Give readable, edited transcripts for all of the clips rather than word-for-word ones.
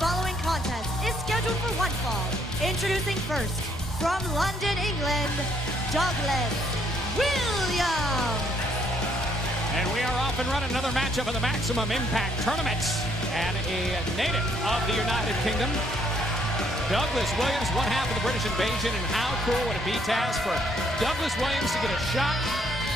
following contest is scheduled for one fall. Introducing first, from London, England, Douglas Williams. And we are off and running another matchup of the Maximum Impact Tournament. And a native of the United Kingdom, Douglas Williams, one half of the British invasion. And how cool would it be, Taz, for Douglas Williams to get a shot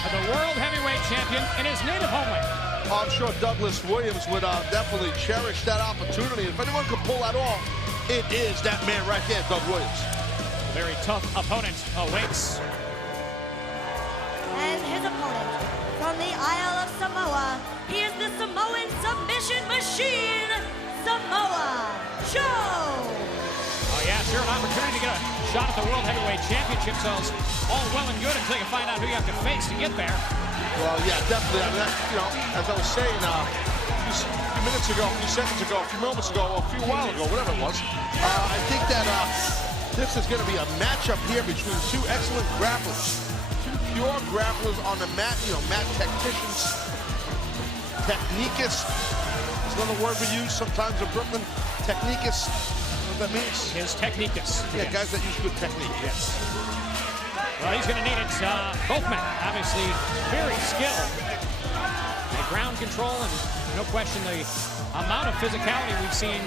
at the World Heavyweight Champion in his native homeland? I'm sure Douglas Williams would definitely cherish that opportunity. If anyone could pull that off, it is that man right there, Doug Williams. A very tough opponent awaits. And his opponent, from the Isle of Samoa, he is the Samoan submission machine, Samoa Joe. Oh yeah, sure, an opportunity to get a shot at the World Heavyweight Championship. So it's all well and good until you find out who you have to face to get there. Well, yeah, definitely. I mean, that, you know, as I was saying a few minutes ago, a few seconds ago, a few moments ago, a few while ago, whatever it was, I think that this is going to be a matchup here between two excellent grapplers, two pure grapplers on the mat. You know, mat technicians, techniquists. It's another word we use sometimes in Brooklyn. Techniquists. You know what that means? His techniquists. Yeah, yes. Guys that use good technique. Yes. Well, he's going to need it. Both men, obviously, very skilled. The ground control and, no question, the amount of physicality we've seen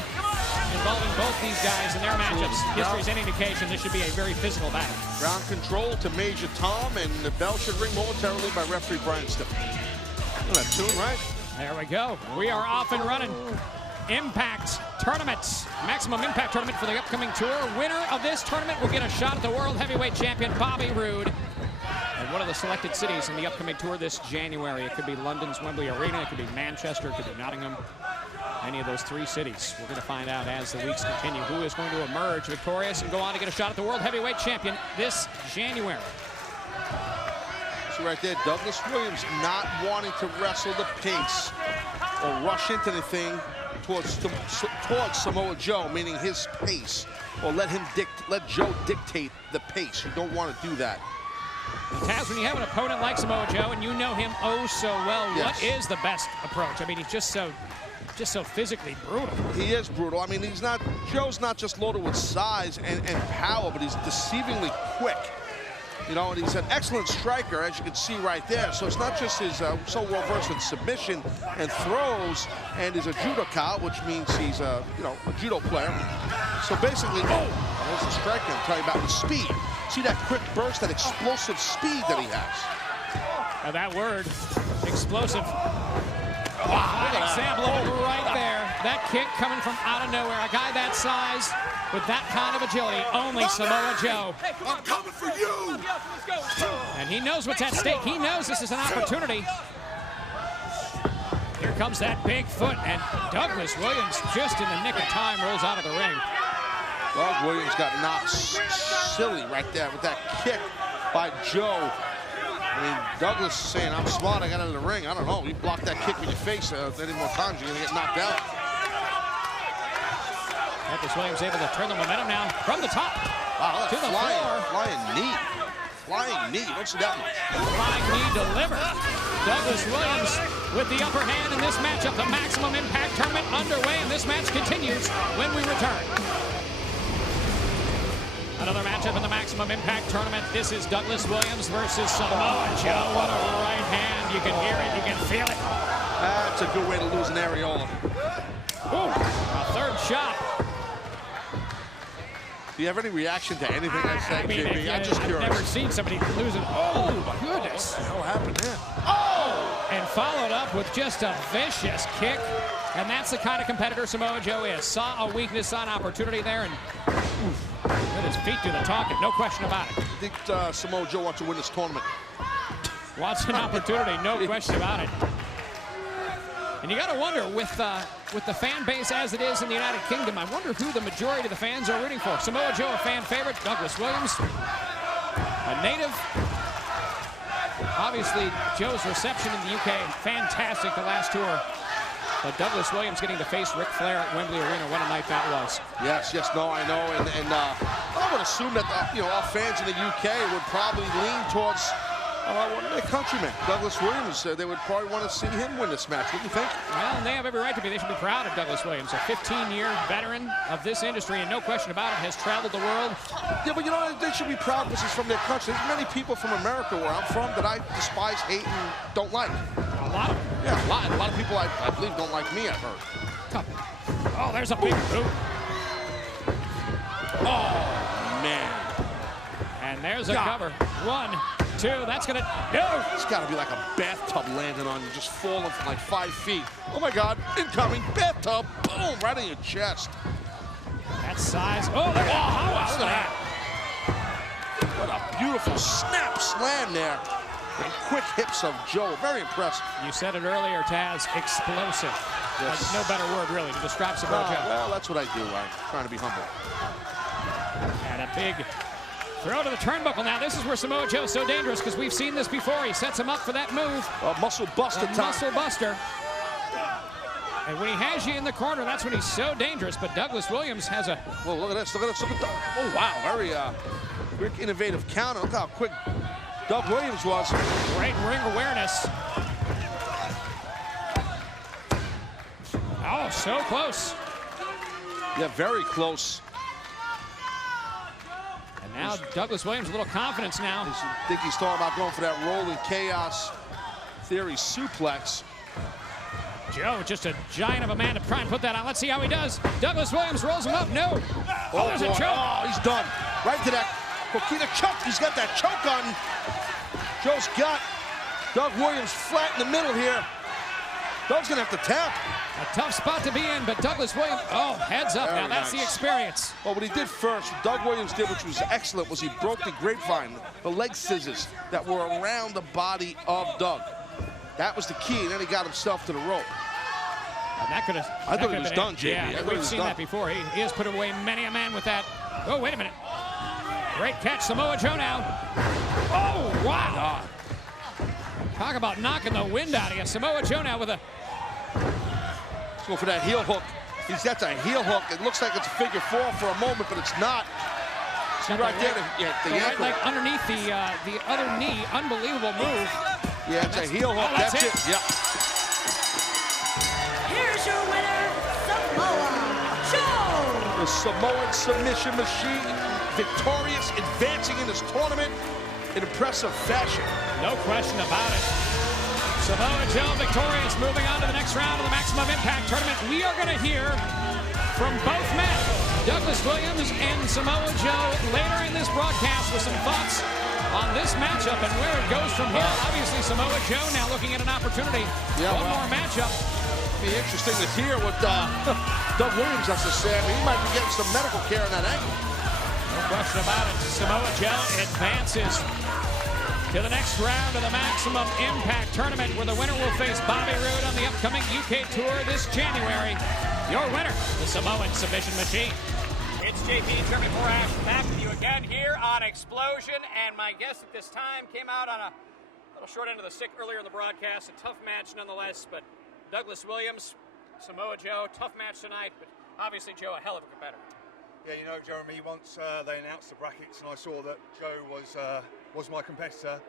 involving both these guys in their matchups. History's any indication this should be a very physical battle. Ground control to Major Tom, and the bell should ring momentarily by referee Brian Stipp. That tune, right? There we go. We are off and running. Impact Tournament, Maximum Impact Tournament for the upcoming tour. Winner of this tournament will get a shot at the World Heavyweight Champion, Bobby Roode. And one of the selected cities in the upcoming tour this January. It could be London's Wembley Arena, it could be Manchester, it could be Nottingham. Any of those three cities. We're going to find out as the weeks continue who is going to emerge victorious and go on to get a shot at the World Heavyweight Champion this January. So right there, Douglas Williams not wanting to wrestle the pace or rush into the thing towards Samoa Joe, meaning his pace, or let Joe dictate the pace. You don't want to do that. Taz, when you have an opponent like Samoa Joe and you know him oh so well, yes. What is the best approach? I mean, he's just so physically brutal. He is brutal. I mean, Joe's not just loaded with size and power, but he's deceivingly quick. You know, and he's an excellent striker, as you can see right there. So it's not just his so well-versed in submission and throws, and he's a judoka, which means he's a judo player. So basically, there's the striker I'm telling you about, the speed. See that quick burst, that explosive speed that he has. Now that word, explosive. Wow, an example of it right there. That kick coming from out of nowhere. A guy that size with that kind of agility, only Samoa Joe. Hey, I'm coming for you! And he knows what's at stake. He knows this is an opportunity. Here comes that big foot, and Douglas Williams, just in the nick of time, rolls out of the ring. Doug Williams got knocked silly right there with that kick by Joe. I mean, Douglas is saying, I'm smart, I got out of the ring. I don't know, you block that kick with your face any more times, you're gonna get knocked out. Douglas Williams able to turn the momentum now from the top wow, to the floor. Flying knee. Flying knee, you don't see that much. Flying knee delivered. Douglas Williams with the upper hand in this matchup. The Maximum Impact Tournament underway, and this match continues when we return. Another matchup in the Maximum Impact Tournament. This is Douglas Williams versus Samoa Joe. What a right hand. You can hear it, you can feel it. That's a good way to lose an areola. Ooh, a third shot. Do you have any reaction to anything I say, JB? I'm just curious. I've never seen somebody lose it. Oh, my goodness. What happened there? Oh! And followed up with just a vicious kick. And that's the kind of competitor Samoa Joe is. Saw a weakness, saw an opportunity there, and let his feet do the talking, no question about it. I think Samoa Joe wants to win this tournament. Wants an opportunity, no question about it. And you got to wonder, with the fan base as it is in the United Kingdom, I wonder who the majority of the fans are rooting for. Samoa Joe, a fan favorite. Douglas Williams, a native. Obviously, Joe's reception in the UK, fantastic the last tour. But Douglas Williams getting to face Ric Flair at Wembley Arena, what a night that was. Yes, no, I know, and I would assume that our fans in the UK would probably lean towards One of their countrymen, Douglas Williams, they would probably want to see him win this match. What do you think? Well, and they have every right to be. They should be proud of Douglas Williams, a 15-year veteran of this industry, and no question about it, has traveled the world. Yeah, but you know, they should be proud because he's from their country. There's many people from America where I'm from that I despise, hate, and don't like. A lot of them. Yeah, a lot of people I believe don't like me, I've heard. Oh, there's a big boot. Oh, man. And there's a cover. 1, 2, that's gonna go. It's gotta be like a bathtub landing on you, just falling from like 5 feet. Oh my God, incoming bathtub, boom, right in your chest. That size. Oh, look at that. What a beautiful snap slam there. And quick hips of Joe, very impressive. You said it earlier, Taz, explosive. Yes. No better word, really, to describe Samoa Joe. Well, that's what I do. I'm trying to be humble. And a big throw to the turnbuckle. Now, this is where Samoa Joe is so dangerous because we've seen this before. He sets him up for that move. Muscle buster time. Muscle buster. And when he has you in the corner, that's when he's so dangerous. But Douglas Williams has a... Whoa, look at this. Look at this. Look at that. Oh, wow. Very quick, innovative counter. Look how quick Doug Williams was. Great ring awareness. Oh, so close. Yeah, very close. And now Douglas Williams, a little confidence now. I think he's talking about going for that rolling chaos theory suplex. Joe, just a giant of a man to try and put that on. Let's see how he does. Douglas Williams rolls him up. No. Oh, there's a choke. Oh, he's done. Right to that coquina choke. He's got that choke on Joe's gut. Doug Williams flat in the middle here. Doug's going to have to tap. A tough spot to be in, but Douglas Williams, oh, heads up. Very now that's nice. The experience. Well, what he did first, what Doug Williams did, which was excellent, was he broke the grapevine, the leg scissors that were around the body of Doug. That was the key, and then he got himself to the rope. And that could have... I thought he was done, JB. Yeah, we've seen that before. He has put away many a man with that. Oh, wait a minute. Great catch, Samoa Joe now. Oh, wow. Talk about knocking the wind out of you. Samoa Joe now with a... Let's go for that heel hook. He's got a heel hook. It looks like it's a figure 4 for a moment, but it's not. See right there, the right leg underneath the other knee. Unbelievable move. Yeah, it's a heel hook. That's it. Yeah. Here's your winner, Samoa Joe. The Samoan submission machine, victorious, advancing in this tournament in impressive fashion. No question about it. Samoa Joe victorious, moving on to the next round of the Maximum Impact Tournament. We are going to hear from both men, Douglas Williams and Samoa Joe, later in this broadcast with some thoughts on this matchup and where it goes from here. Obviously, Samoa Joe now looking at an opportunity. One more matchup. Be interesting to hear what Doug Williams has to say. I mean, he might be getting some medical care in that ankle. No question about it. Samoa Joe advances to the next round of the Maximum Impact Tournament, where the winner will face Bobby Roode on the upcoming UK Tour this January. Your winner, the Samoan Submission Machine. It's JP Termin Morash back with you again here on Xplosion, and my guest at this time came out on a little short end of the stick earlier in the broadcast. A tough match nonetheless, but Douglas Williams, Samoa Joe, tough match tonight, but obviously Joe a hell of a competitor. Yeah, you know, Jeremy, once they announced the brackets and I saw that Joe was my competitor,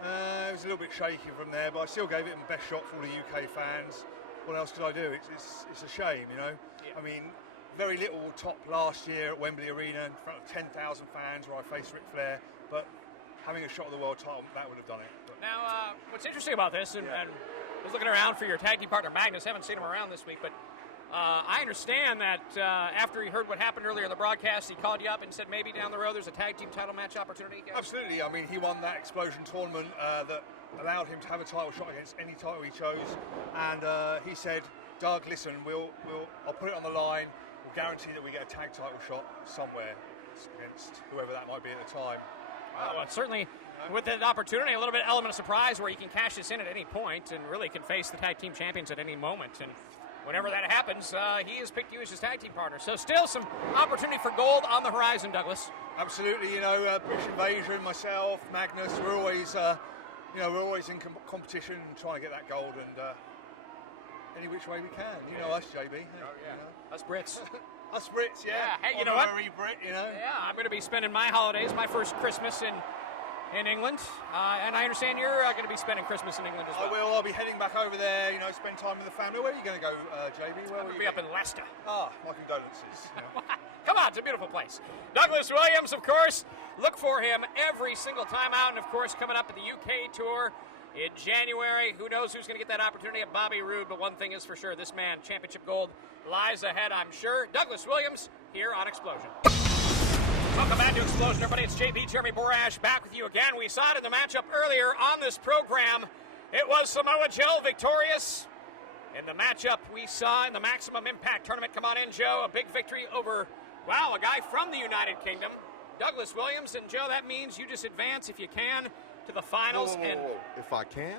it was a little bit shaky from there, but I still gave it my best shot for all the UK fans. What else could I do? It's a shame, you know. Yeah. I mean, very little top last year at Wembley Arena in front of 10,000 fans where I faced Ric Flair, but having a shot at the world title, that would have done it. But now, what's interesting about this, and I was looking around for your tag team partner Magnus, haven't seen him around this week, but I understand that after he heard what happened earlier in the broadcast, he called you up and said maybe down the road there's a tag team title match opportunity. Absolutely. I mean, he won that Xplosion tournament that allowed him to have a title shot against any title he chose. And he said, Doug, listen, I'll put it on the line. We'll guarantee that we get a tag title shot somewhere against whoever that might be at the time. Well, certainly with that opportunity, a little bit element of surprise where you can cash this in at any point and really can face the tag team champions at any moment. And whenever that happens, he has picked you as his tag team partner. So still some opportunity for gold on the horizon, Douglas. Absolutely. You know, British Invasion, myself, Magnus, we're always, we're always in competition trying to get that gold, and any which way we can. You know us, JB. You know? Us Brits. Us Brits, yeah. Hey, you know what? Brit, you know. Yeah, I'm going to be spending my holidays, my first Christmas in in England. And I understand you're going to be spending Christmas in England as well. I will. I'll be heading back over there, spend time with the family. Where are you going to go, JB? Where will you be? Up in Leicester. Ah, my condolences. Come on, it's a beautiful place. Douglas Williams, of course. Look for him every single time out. And, of course, coming up at the UK Tour in January. Who knows who's going to get that opportunity at Bobby Roode. But one thing is for sure, this man, championship gold, lies ahead, I'm sure. Douglas Williams here on Xplosion. Welcome back to Xplosion, everybody. It's JB, Jeremy Borash, back with you again. We saw it in the matchup earlier on this program. It was Samoa Joe victorious. In the matchup we saw in the Maximum Impact Tournament, come on in, Joe, a big victory over, wow, a guy from the United Kingdom, Douglas Williams. And, Joe, that means you just advance, if you can, to the finals. Whoa. If I can?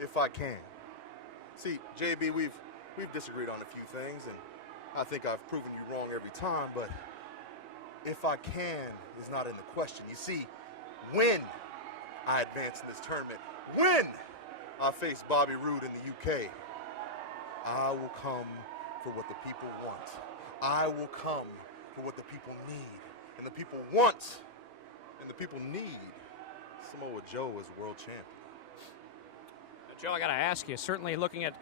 If I can. See, JB, we've disagreed on a few things, and I think I've proven you wrong every time, but if I can is not in the question. You see, when I advance in this tournament, when I face Bobby Roode in the UK, I will come for what the people want. I will come for what the people need. And the people want, and the people need Samoa Joe as world champion. Joe, I got to ask you, certainly looking at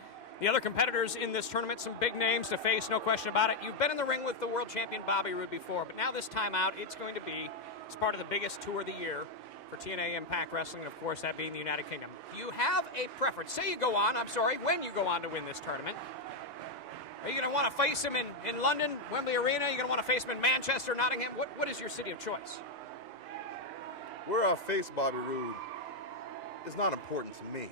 the other competitors in this tournament, some big names to face, no question about it. You've been in the ring with the world champion Bobby Roode before, but now this time out, it's going to be, it's part of the biggest tour of the year for TNA Impact Wrestling, and of course that being the United Kingdom. Do you have a preference? Say you go on, when you go on to win this tournament, are you going to want to face him in London, Wembley Arena? Are you going to want to face him in Manchester, Nottingham? What is your city of choice? Where I face Bobby Roode is not important to me.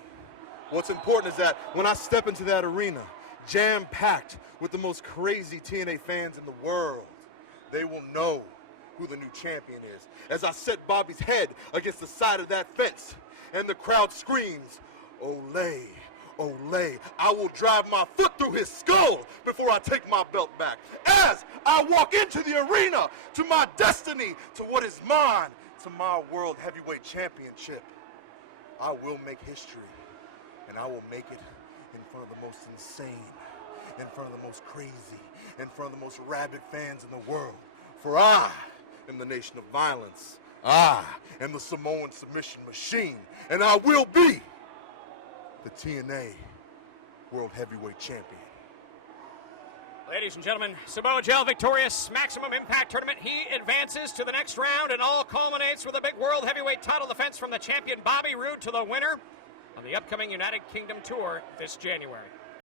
What's important is that when I step into that arena, jam-packed with the most crazy TNA fans in the world, they will know who the new champion is. As I set Bobby's head against the side of that fence, and the crowd screams, "Ole, Ole," I will drive my foot through his skull before I take my belt back. As I walk into the arena, to my destiny, to what is mine, to my World Heavyweight Championship, I will make history. And I will make it in front of the most insane, in front of the most crazy, in front of the most rabid fans in the world. For I am the nation of violence. I am the Samoan submission machine. And I will be the TNA World Heavyweight Champion. Ladies and gentlemen, Samoa Joe victorious Maximum Impact Tournament. He advances to the next round, and all culminates with a big World Heavyweight title defense from the champion Bobby Roode to the winner on the upcoming United Kingdom Tour this January.